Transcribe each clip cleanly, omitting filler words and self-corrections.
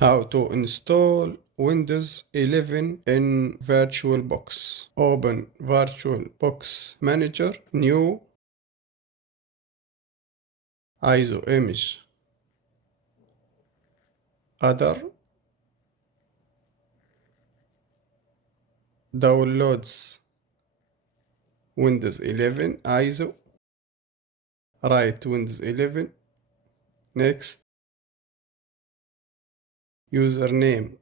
How to install Windows 11 in VirtualBox. Open VirtualBox Manager, New, ISO image, Other, Downloads, Windows 11, ISO, write Windows 11, Next, Username,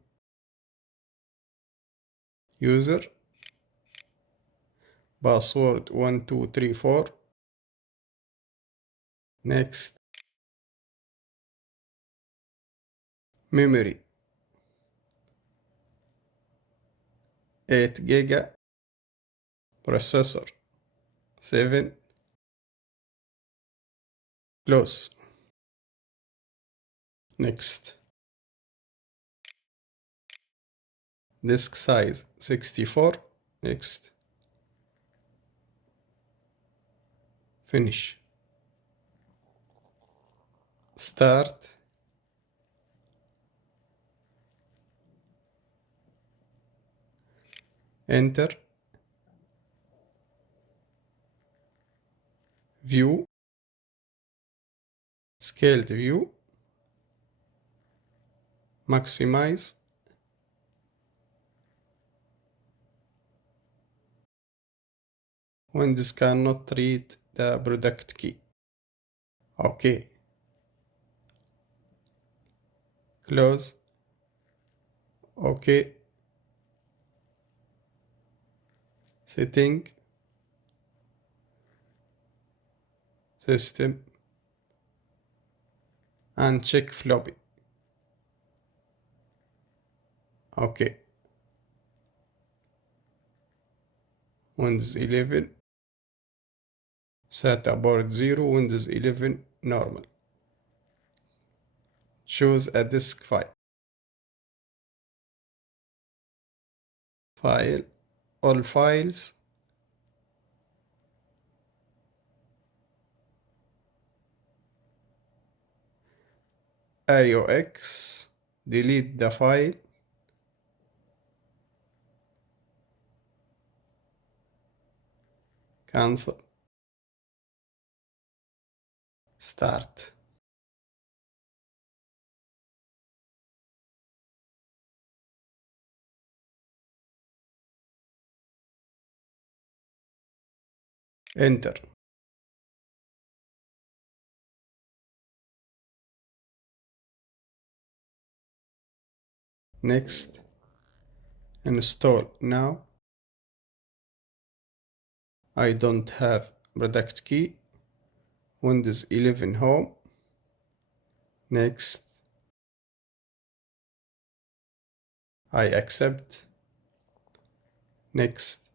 User, Password 1234, Next, Memory 8 GB, Processor 7, Close, Next, Disk size 64, Next, Finish, Start, Enter, View, Scaled View, Maximize, Windows cannot read the product key. OK. Close. OK. Setting. System. And check floppy. OK. Windows 11. SATA port 0. Windows 11 normal. Choose a disk file. File. All files. AUX. Delete the file. Cancel. Start. Enter. Next. Install now. I don't have product key. Windows 11 Home. Next. I accept. Next.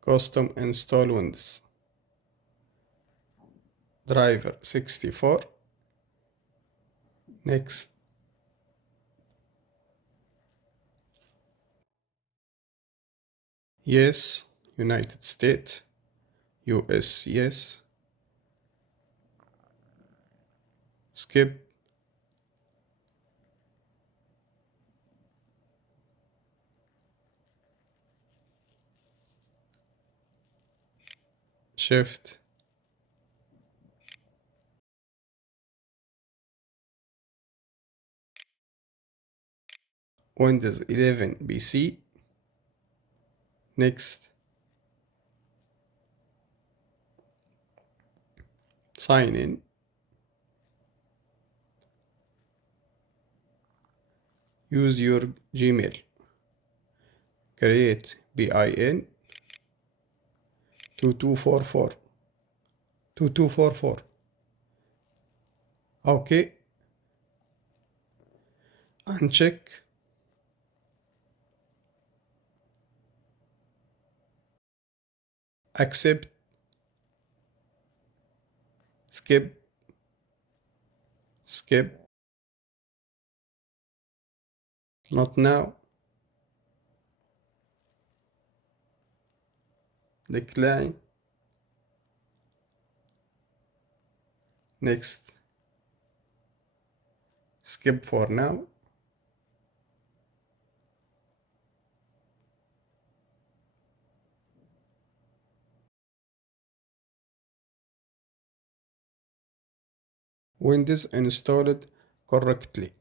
Custom install Windows. Driver 64. Next. Yes. United States. US, yes. Skip. Shift. Windows 11 PC. Next. Sign in. Use your Gmail. Create BIN 2244. 2244. OK. Uncheck. Accept. Skip. Skip. Not now. Decline. Next. skip for now. Windows installed correctly.